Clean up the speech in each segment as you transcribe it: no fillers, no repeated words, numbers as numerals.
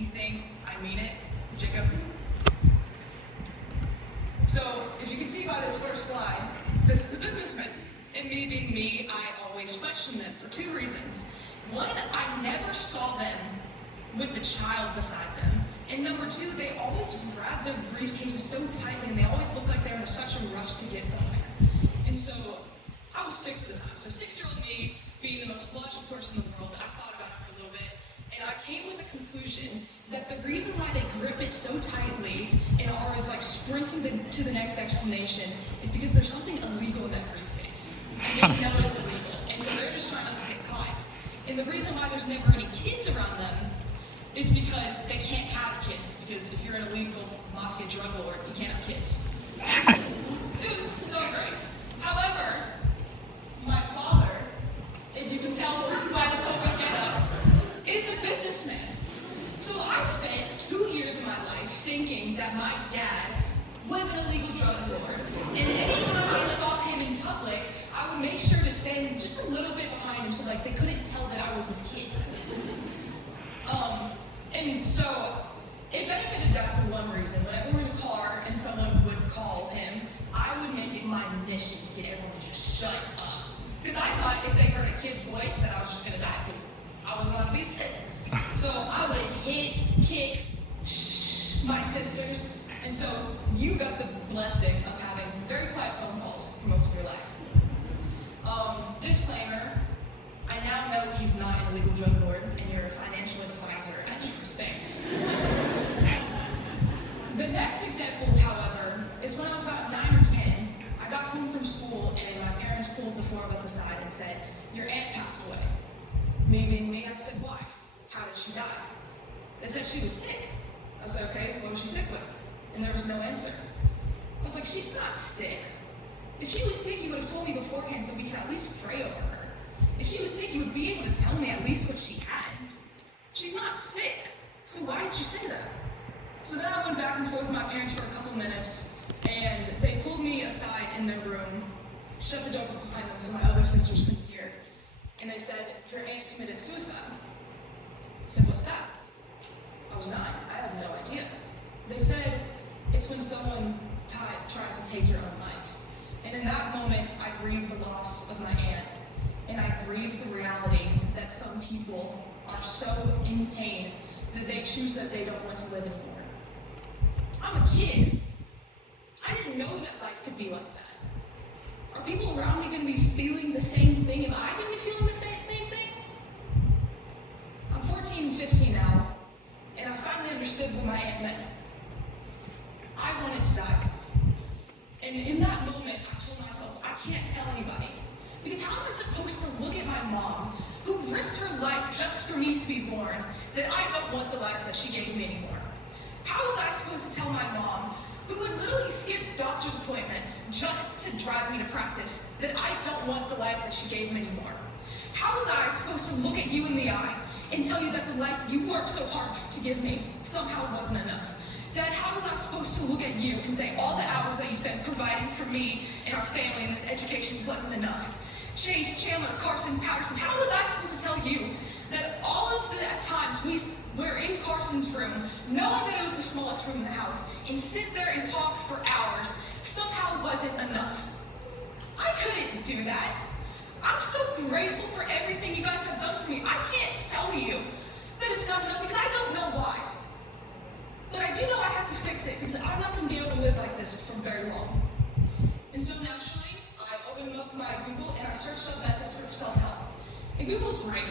anything, I mean it. Jacob. So, if you can see by this first slide, this is a businessman. And me being me, I always question them for two reasons. One, I never saw them with the child beside them. And number two, they always grab their briefcases so tightly and they always look like they're in such a rush to get somewhere. And so, I was 6 at the time. So 6-year-old me, being the most logical person in the world, I thought about it for a little bit. And I came with the conclusion that the reason why they grip it so tightly and are always like sprinting to the next destination is because there's something illegal in that briefcase. And they know it's illegal. And so they're just trying not to get caught. And the reason why there's never any kids around them is because they can't have kids. Because if you're an illegal mafia drug lord, you can't have kids. It was so great. However, my father, if you can tell by the COVID getup, is a businessman. So I spent 2 years of my life thinking that my dad was an illegal drug lord. And anytime I saw him in public, I would make sure to stand just a little bit behind him so like they couldn't tell that I was his kid. And so it benefited Dad for one reason. Whenever we were in a car and someone would call him, I would make it my mission to get everyone to just shut up. Because I thought if they heard a kid's voice that I was just going to die because I wasn't allowed to be his kid. So I would hit, kick, my sisters. And so you got the blessing of having very quiet phone calls for most of your life. Disclaimer, I now know he's not an illegal drug lord and you're a financial advisor at Truist Bank. The next example, however, is when I was about 9 or 10. I got home from school and my parents pulled the four of us aside and said, "Your aunt passed away." Me being me, I said, "Why? How did she die?" They said she was sick. I was like, "Okay, what was she sick with?" And there was no answer. I was like, "She's not sick. If she was sick, you would have told me beforehand so we could at least pray over her. If she was sick, you would be able to tell me at least what she had. She's not sick. So why did you say that?" So then I went back and forth with my parents for a couple minutes, and they pulled me aside in their room, shut the door behind them so my other sisters couldn't hear, and they said, "Your aunt committed suicide." I said, "What's that?" I was 9. I had no idea. They said, "It's when someone tries to take your own life." And in that moment, I grieved the loss of my aunt, and I grieved the reality that some people are so in pain that they choose that they don't want to live anymore. I'm a kid. I didn't know that life could be like that. Are people around me going to be feeling the same thing? Am I going to be feeling the same thing? I'm 14, 15 now, and I finally understood what my aunt meant. I wanted to die. And in that moment, I told myself, I can't tell anybody. Because how am I supposed to look at my mom, who risked her life just for me to be born, that I don't want the life that she gave me anymore? How was I supposed to tell my mom, who would literally skip doctor's appointments just to drive me to practice, that I don't want the life that she gave me anymore? How was I supposed to look at you in the eye and tell you that the life you worked so hard to give me somehow wasn't enough? Dad, how was I supposed to look at you and say all the hours that you spent providing for me and our family and this education wasn't enough? Chase, Chandler, Carson, Patterson, how was I supposed to tell you that all of the times we were in Carson's room, knowing that it was the smallest room in the house, and sit there and talk for hours somehow wasn't enough? I couldn't do that. I'm so grateful for everything you guys have done for me. I can't tell you that it's not enough because I don't know why. But I do know I have to fix it because I'm not going to be able to live like this for very long. And so naturally, I opened up my Google and I searched up methods for self-help. And Google's great,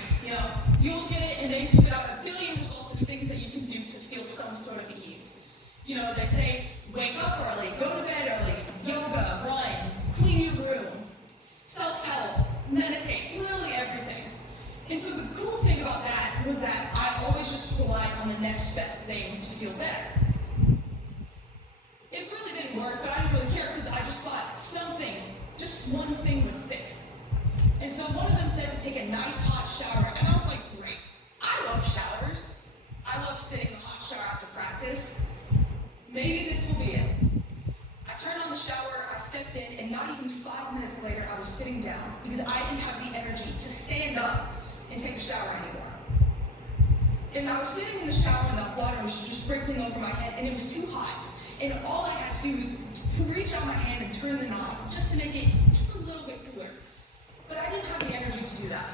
you'll get it and they spit out a billion results of things that you can do to feel some sort of ease. They say, wake up early, go to bed early, yoga, run, clean your room, self-help, meditate, literally everything. And so the cool thing about that was that I always just relied on the next best thing to feel better. It really didn't work, but I didn't really care because I just thought something, just one thing would stick. And so one of them said to take a nice hot shower, and I was like, great. I love showers. I love sitting in a hot shower after practice. Maybe this will be it. I turned on the shower, I stepped in, and not even 5 minutes later, I was sitting down because I didn't have the energy to stand up and take a shower anymore. And I was sitting in the shower in the water was just sprinkling over my head, and it was too hot. And all I had to do was reach out my hand and turn the knob just to make it just a little bit cooler. But I didn't have the energy to do that.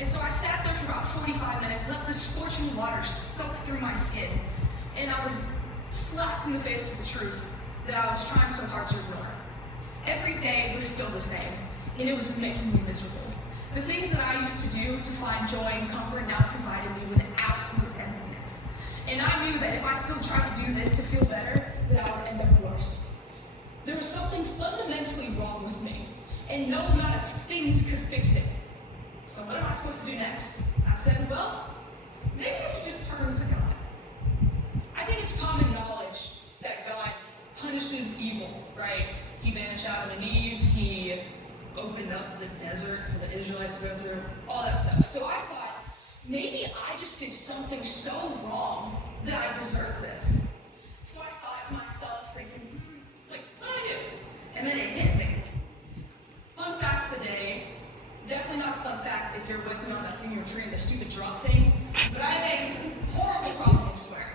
And so I sat there for about 45 minutes, let the scorching water soak through my skin. And I was slapped in the face with the truth that I was trying so hard to ignore. Every day was still the same, and it was making me miserable. The things that I used to do to find joy and comfort now provided me with an absolute emptiness. And I knew that if I still tried to do this to feel better, that I would end up worse. There was something fundamentally wrong with me, and no amount of things could fix it. So what am I supposed to do next? I said, well, maybe I should just turn to God. I think it's common knowledge that God punishes evil, right? He banished Adam and Eve, he opened up the desert for the Israelites to go through, all that stuff. So I thought, maybe I just did something so wrong that I deserve this. So I thought to myself, thinking, what do I do? And then it hit me. Fun fact of the day, definitely not a fun fact if you're with me on that senior tree and the stupid drunk thing, but I have a horrible problem with swearing.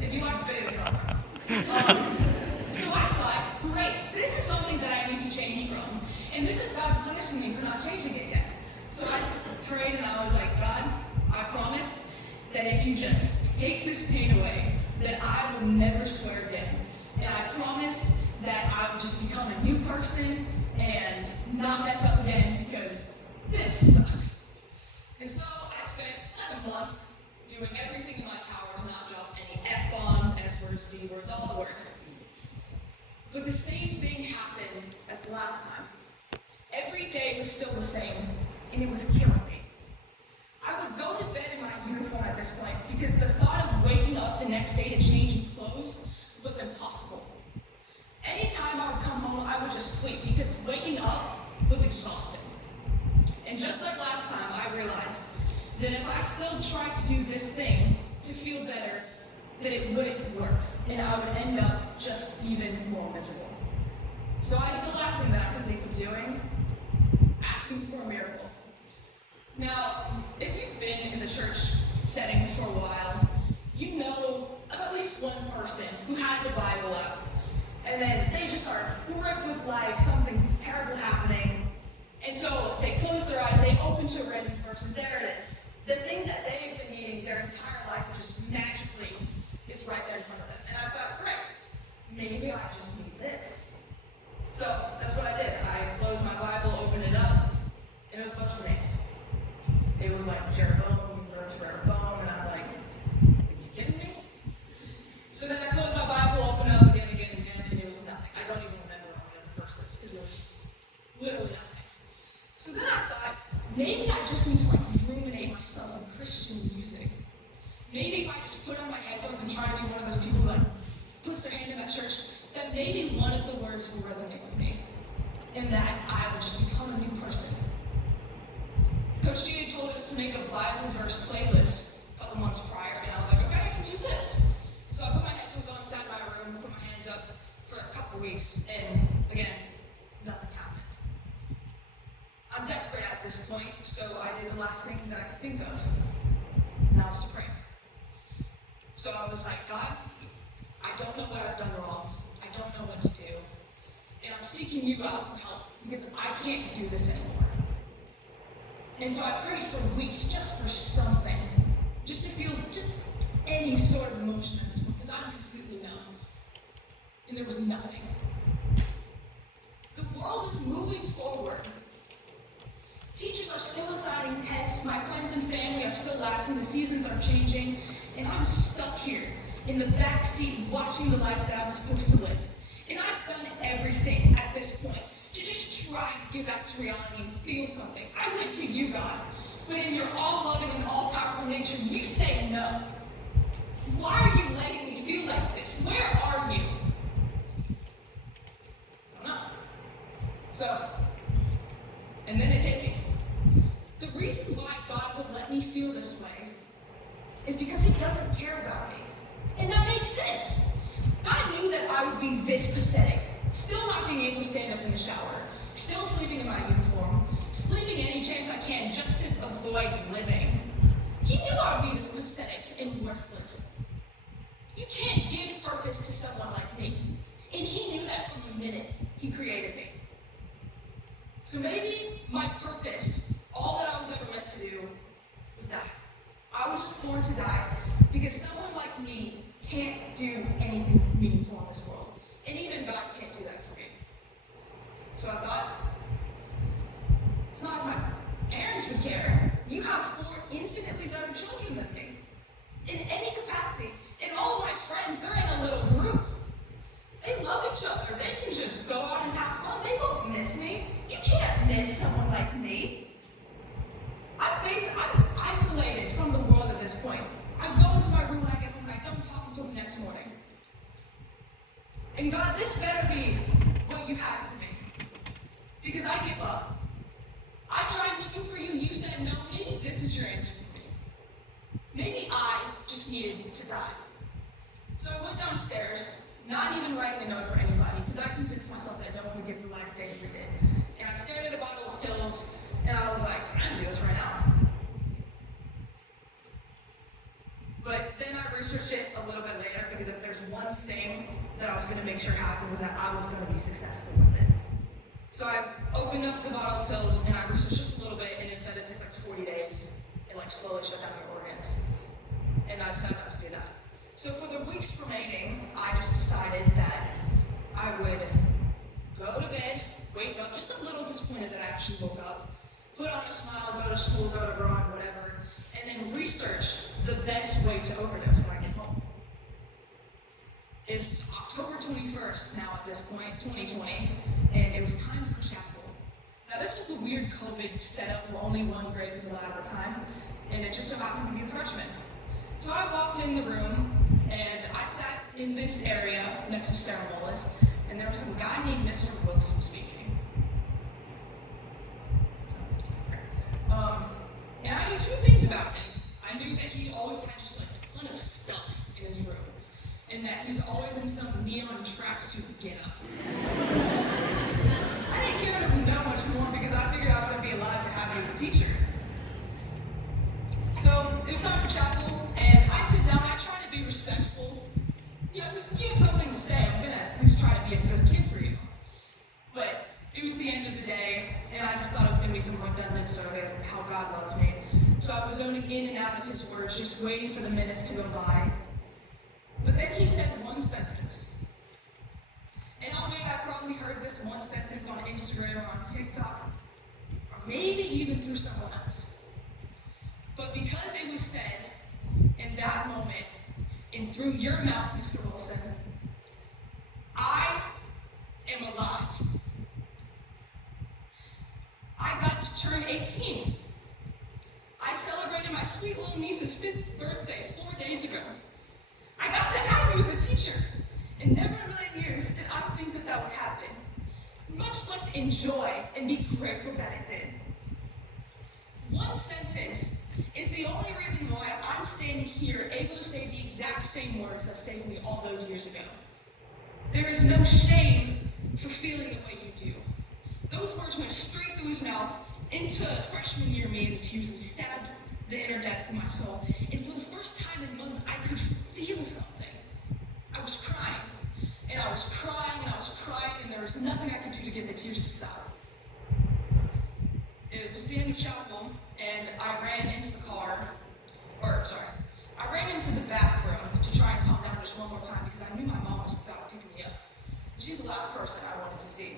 If you watch the video, you know what I'm talking about. So I thought, great, this is something that I need to change from. And this is God punishing me for not changing it yet. So I prayed and I was like, God, I promise that if you just take this pain away, that I will never swear again. And I promise that I will just become a new person and not mess up again because this sucks. And so I spent like a month doing everything in my power to not drop any F-bombs, S-words, D-words, all the words. But the same thing happened as the last time. Every day was still the same, and it was killing me. I would go to bed in my uniform at this point because the thought of waking up the next day to changing clothes was impossible. Anytime I would come home, I would just sleep because waking up was exhausting. And just like last time, I realized that if I still tried to do this thing to feel better, that it wouldn't work, and I would end up just even more miserable. So I did the last thing that I could think of doing, asking for a miracle. Now, if you've been in the church setting for a while, you know of at least one person who has a Bible out, and then they just are gripped with life, something's terrible happening, and so they close their eyes, they open to a random verse, and there it is. The thing that they've been needing their entire life just magically is right there in front of them. And I thought, great, maybe I just need this. So that's what I did. I closed my Bible, opened it up, and it was a bunch of names. It was like Jeroboam, Jeroboam, and I'm like, are you kidding me? So then I closed my Bible, opened it up again, and it was nothing. I don't even remember any of the verses because it was literally nothing. So then I thought, maybe I just need to ruminate myself on Christian music. Maybe if I just put on my headphones and try to be one of those people who puts their hand in at church, that maybe one of the words will resonate with me, and that I will just become a new person. Coach G had told us to make a Bible verse playlist a couple months prior, and I was like, okay, I can use this. And so I put my headphones on, sat in my room, put my hands up for a couple weeks, and again, nothing happened. I'm desperate at this point, so I did the last thing that I could think of, and that was to pray. So I was like, God, I don't know what I've done wrong. I don't know what to do. And I'm seeking you out for help because I can't do this anymore. And so I prayed for weeks just for something, just to feel just any sort of emotion at this point because I'm completely numb. And there was nothing. The world is moving forward. Teachers are still assigning tests, my friends and family are still laughing, the seasons are changing, and I'm stuck here in the back seat watching the life that I was supposed to live. And I've done everything at this point to just try and get back to reality and feel something. I went to you, God, but in your all-loving and all-powerful nature, you say no. Why are you letting me feel like this? Where are you? I don't know. So, and then it hit me. The reason why God would let me feel this way is because he doesn't care about me. And that makes sense. God knew that I would be this pathetic, still not being able to stand up in the shower, still sleeping in my uniform, sleeping any chance I can just to avoid living. He knew I would be this pathetic and worthless. You can't give purpose to someone like me. And he knew that from the minute he created me. So maybe my purpose, all that I was ever meant to do, was die. I was just born to die because someone like me can't do anything meaningful in this world. And even God can't do that for me. So I thought, it's not like my parents would care. You have 4 infinitely better children than me. In any capacity. And all of my friends, they're in a little group. They love each other. They can just go out and have fun. They won't miss me. You can't miss someone like me. I'm isolated from the world at this point. I go into my room when I get home and I don't talk until the next morning. And God, this better be what you have for me. Because I give up. I tried looking for you. You said no. Maybe this is your answer for me. Maybe I just needed to die. So I went downstairs, not even writing a note for anybody, because I convinced myself that no one would give the light of day if we did. And I stared at a bottle of pills, and I was like, I can do this right now. But then I researched it a little bit later, because if there's one thing that I was going to make sure happened was that I was going to be successful with it. So I opened up the bottle of pills, and I researched just a little bit, and it said it took like 40 days, and like slowly shut down your organs. And I decided not to do that. So for the weeks remaining, I just decided that I would go to bed, wake up just a little disappointed that I actually woke up, put on a smile, go to school, go to Ron, whatever, and then research the best way to overdose when I get home. It's October 21st now at this point, 2020, and it was time for chapel. Now this was the weird COVID setup where only one grade was allowed at a time, and it just so happened to be the freshman. So I walked in the room, and I sat in this area next to Sarah Wallace, and there was some guy named Mr. Wilson speaking. And I knew 2 things about him. I knew that he always had just like a ton of stuff in his room, and that he's always in some neon tracksuit get-up. I didn't care to know much more because I figured I wouldn't be allowed to have him as a teacher. So it was time for chapel, and I sit down and I try to be respectful. You know, if you have something to say, I'm gonna at least try to be a good kid for you. But it was the end of the day, and I just thought it was gonna be some redundant survey of how God loves me. So I was zoning in and out of his words, just waiting for the minutes to go by. But then he said one sentence. And albeit I probably heard this one sentence on Instagram or on TikTok, or maybe even through someone else. But because it was said in that moment, and through your mouth, Mr. Wilson, I am alive. I got to turn 18. I celebrated my sweet little niece's 5th birthday 4 days ago. I got to have you as a teacher, and never in a million years did I think that that would happen, much less enjoy and be grateful that it did. One sentence is the only reason why I'm standing here able to say the exact same words that saved me all those years ago. There is no shame for feeling the way you do. Those words went straight through his mouth into freshman year me in the pews and stabbed the inner depths of my soul. And for the first time in months, I could feel something. I was crying, and I was crying, and I was crying, and there was nothing I could do to get the tears to stop. It was the end of chapel, and I ran into the bathroom to try and calm down just one more time because I knew my mom was about to pick me up. She's the last person I wanted to see.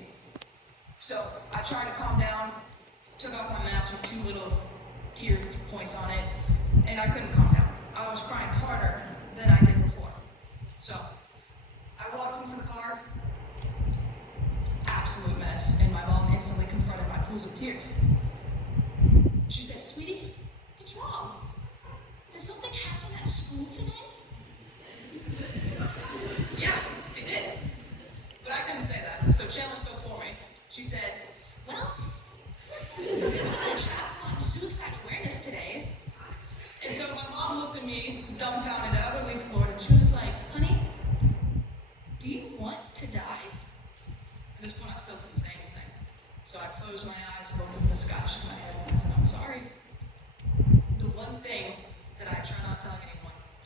So I tried to calm down, took off my mask with 2 little tear points on it, and I couldn't calm down. I was crying harder than I did before. So I walked into the car, absolute mess, and my mom instantly confronted my pools of tears. She said, "Sweetie, what's wrong? Did something happen at school today?" Yeah, it did. But I couldn't say that, so Chandler spoke for me. She said, "Well, there was a chapel on suicide awareness today." And so my mom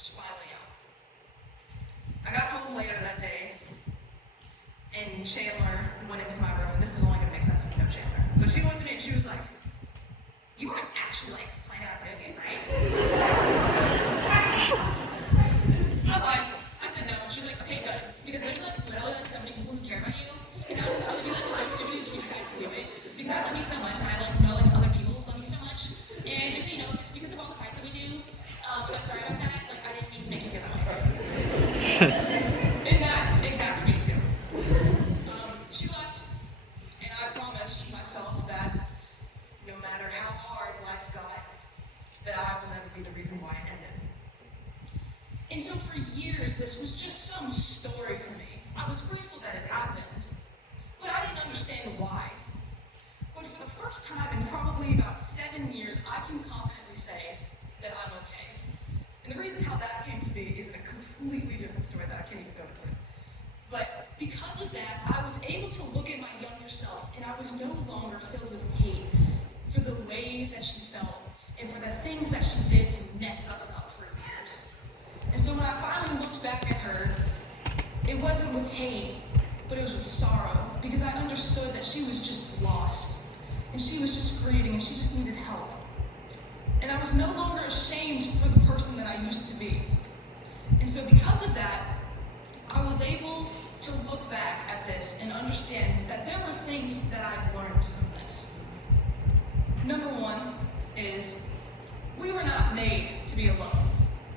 was finally out. I got home later that day, and Chandler went into my room, and this is only going to make sense if you know Chandler. But she went to me and she was like, "You weren't actually like planning out doing it, right?" I said no. She's like, "Okay, good, because there's like literally like so many people who care about you, and I would be like so stupid if you decide to do it, because I love you so much, and I like know like other people love you so much, and just so you know, if it's because of all the fights that we do, I'm sorry about that. Like I didn't mean to make you feel that way." And that exacts me too. She left, and I promised myself that no matter how hard life got, that I will never be the reason why it ended. And so for years, this was just some story to me. I was grateful that it happened, but I didn't understand why. But for the first time in probably about 7 years, I can confidently say that I'm okay. And the reason how that came to be is a completely different story that I can't even go into. But because of that, I was able to look at my younger self, and I was no longer filled with hate for the way that she felt and for the things that she did to mess us up for years. And so when I finally looked back at her, it wasn't with hate, but it was with sorrow, because I understood that she was just lost, and she was just grieving, and she just needed help. And I was no longer ashamed for the person that I used to be. And so because of that, I was able to look back at this and understand that there were things that I've learned from this. Number one is, we were not made to be alone,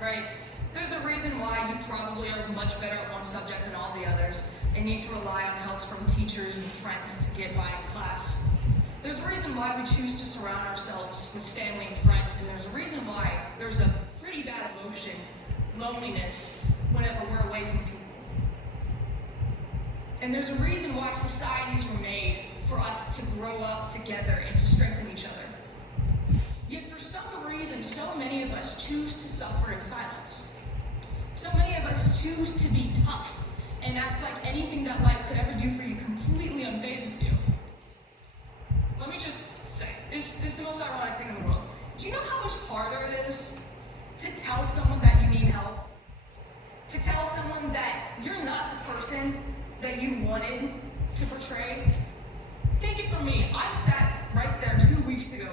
right? There's a reason why you probably are much better at one subject than all the others and need to rely on help from teachers and friends to get by in class. There's a reason why we choose to surround ourselves with family and friends, and there's a reason why there's a pretty bad emotion, loneliness, whenever we're away from people. And there's a reason why societies were made for us to grow up together and to strengthen each other. Yet for some reason, so many of us choose to suffer in silence. So many of us choose to be tough and act like anything that life could ever do for you completely unfazes you. Let me just say, this is the most ironic thing in the world. Do you know how much harder it is to tell someone that you need help? To tell someone that you're not the person that you wanted to portray? Take it from me, I sat right there 2 weeks ago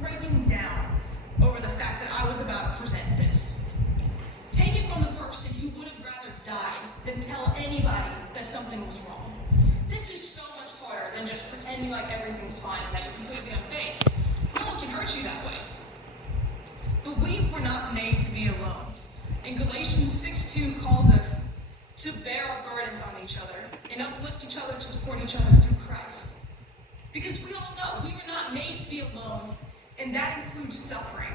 breaking down over the fact that I was about to present this. Take it from the person who would have rather died than tell anybody that something was wrong. This is so much harder than just pretending like everything's fine and that you're completely unfazed. No one can hurt you that way. But we were not made to be alone. And Galatians 6:2 calls us to bear our burdens on each other and uplift each other to support each other through Christ. Because we all know we were not made to be alone, and that includes suffering.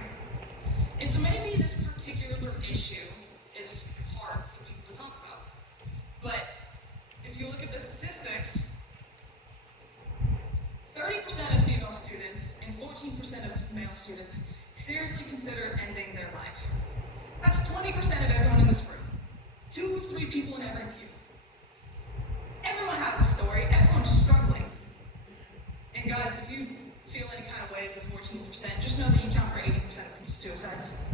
And so maybe this particular issue is hard for people to talk about. But if you look at the statistics, 30% of female students and 14% of male students seriously consider ending their life. That's 20% of everyone in this room. 2 to 3 people in every pew. Everyone has a story. Everyone's struggling. And guys, if you feel any kind of way with the 14%, just know that you count for 80% of suicides.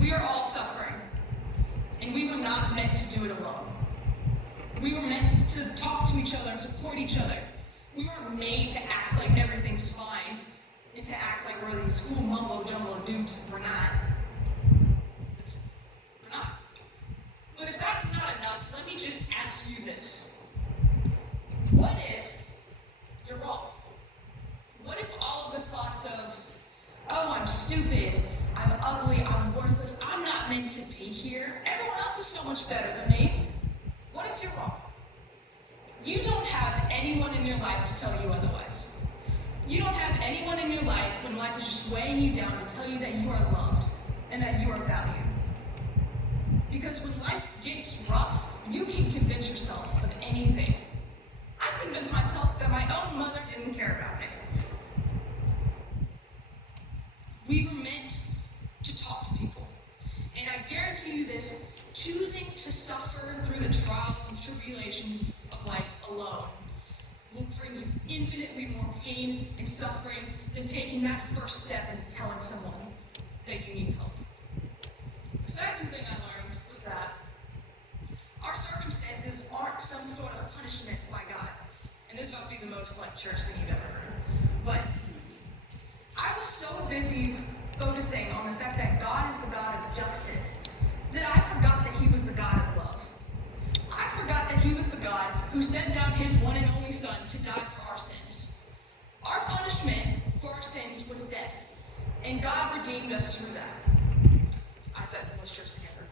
We are all suffering. And we were not meant to do it alone. We were meant to talk to each other and support each other. We weren't made to act like everything's fine and to act like we're these cool mumbo-jumbo dudes. We're not. We're not. But if that's not enough, let me just ask you this. What if you're wrong? What if all of the thoughts of, oh, I'm stupid, I'm ugly, I'm worthless, I'm not meant to be here, everyone else is so much better than me? What if you're wrong? You don't have anyone in your life to tell you otherwise. You don't have anyone in your life when life is just weighing you down to tell you that you are loved and that you are valued. Because when life gets rough, you can convince yourself of anything. I convinced myself that my own mother didn't care about me. We were meant to talk to people. And I guarantee you this, choosing to suffer through the trials and tribulations of life alone will bring you infinitely more pain and suffering than taking that first step into telling someone that you need help. So second thing I learned was that our circumstances aren't some sort of punishment by God. And this might be the most like church thing you've ever heard. But I was so busy focusing on the fact that God is the God of justice that I forgot that he was the God of love. I forgot that he was the God who sent down his one and only son to die for our sins. Our punishment for our sins was death, and God redeemed us through that. I said the most church thing ever.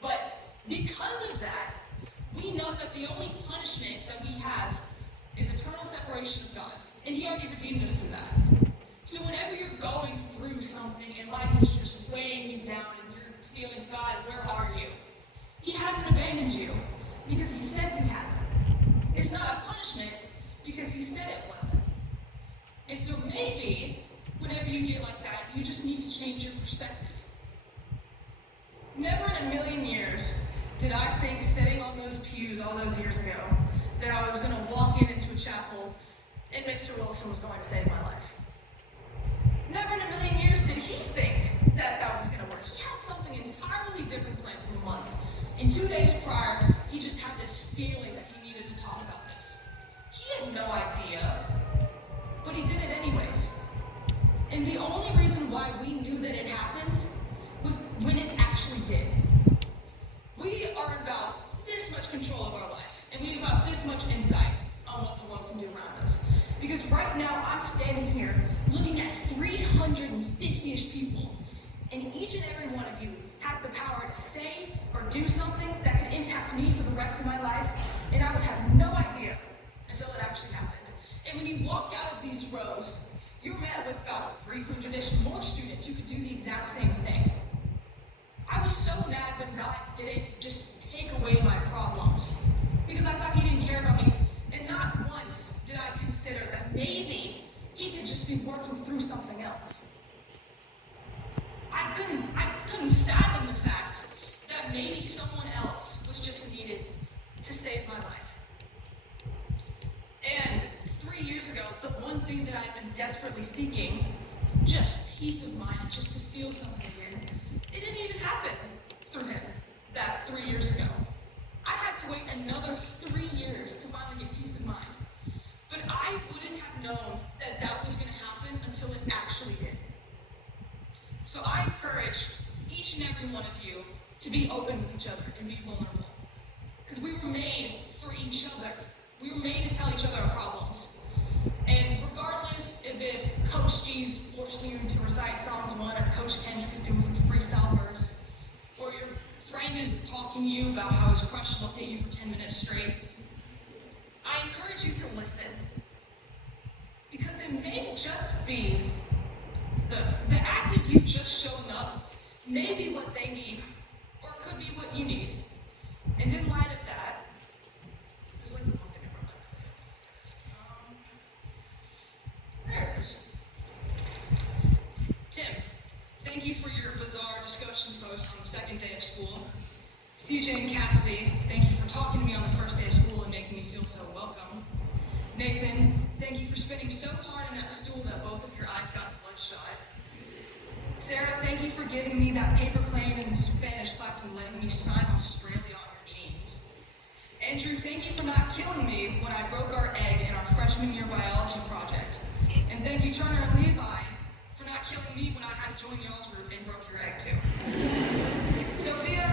But because of that, we know that the only punishment that we have is eternal separation of God, and he already redeemed us through that. So whenever you're going through something and life is just weighing you down and you're feeling, God, where are you? He hasn't abandoned you because he says he hasn't. It's not a punishment because he said it wasn't. And so maybe whenever you get like that, you just need to change your perspective. Never in a million years did I think sitting on those pews all those years ago that I was going to walk into a chapel and Mr. Wilson was going to save my life. Never in a million years did he think that that was going to work. He had something entirely different planned for months. And 2 days prior, he just had this feeling that he needed to talk about this. He had no idea, but he did it anyways. And the only reason why we knew that it happened was when it actually did. We are about this much control of our life, and we have about this much insight on what the world can do around us. Because right now, I'm standing here looking at 350-ish people, and each and every one of you has the power to say or do something that could impact me for the rest of my life, and I would have no idea until it actually happened. And when you walked out of these rows, you were met with about 300-ish more students who could do the exact same thing. I was so mad when God didn't just take away my problems, because I thought he didn't care about me, and not once did I consider that maybe he could just be working through something else. I couldn't fathom the fact that maybe someone else was just needed to save my life. And 3 years ago, the one thing that I've been desperately seeking, just peace of mind, just to feel something again, it didn't even happen through him that 3 years ago. I had to wait another 3 years to finally get peace of mind. But I wouldn't have known that that was going to happen until it actually did. So I encourage each and every one of you to be open with each other and be vulnerable. Because we were made for each other. We were made to tell each other our problems. And regardless if Coach G's forcing you to recite Psalms 1 or Coach Kendrick's doing some freestyle verse, or your friend is talking to you about how his crush looked at you for 10 minutes straight, I encourage you to listen. Because it may just be the act of you just showing up may be what they need, or it could be what you need. And in light of that, this is like the one thing I wrote down. There it is. Tim, thank you for your bizarre discussion post on the second day of school. CJ and Cassidy, thank you for talking to me on the first day of school and making me feel so welcome. Nathan, thank you for spinning so hard in that stool that both of your eyes got bloodshot. Sarah, thank you for giving me that paper plane in Spanish class and letting me sign Australia on your jeans. Andrew, thank you for not killing me when I broke our egg in our freshman year biology project. And thank you, Turner and Levi, for not killing me when I had to join y'all's group and broke your egg too. Sophia,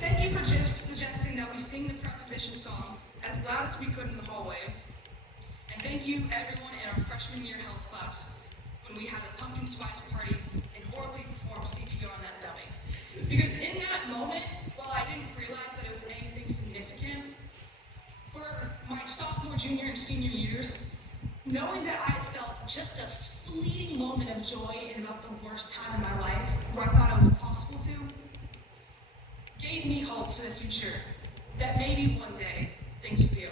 thank you for suggesting that we sing the preposition song as loud as we could in the hallway. And thank you, everyone, in our freshman year health class when we had a pumpkin spice party and horribly performed CPR on that dummy. Because in that moment, while I didn't realize that it was anything significant, for my sophomore, junior, and senior years, knowing that I had felt just a fleeting moment of joy in about the worst time in my life, where I thought it was impossible to, gave me hope for the future, that maybe one day things would be okay.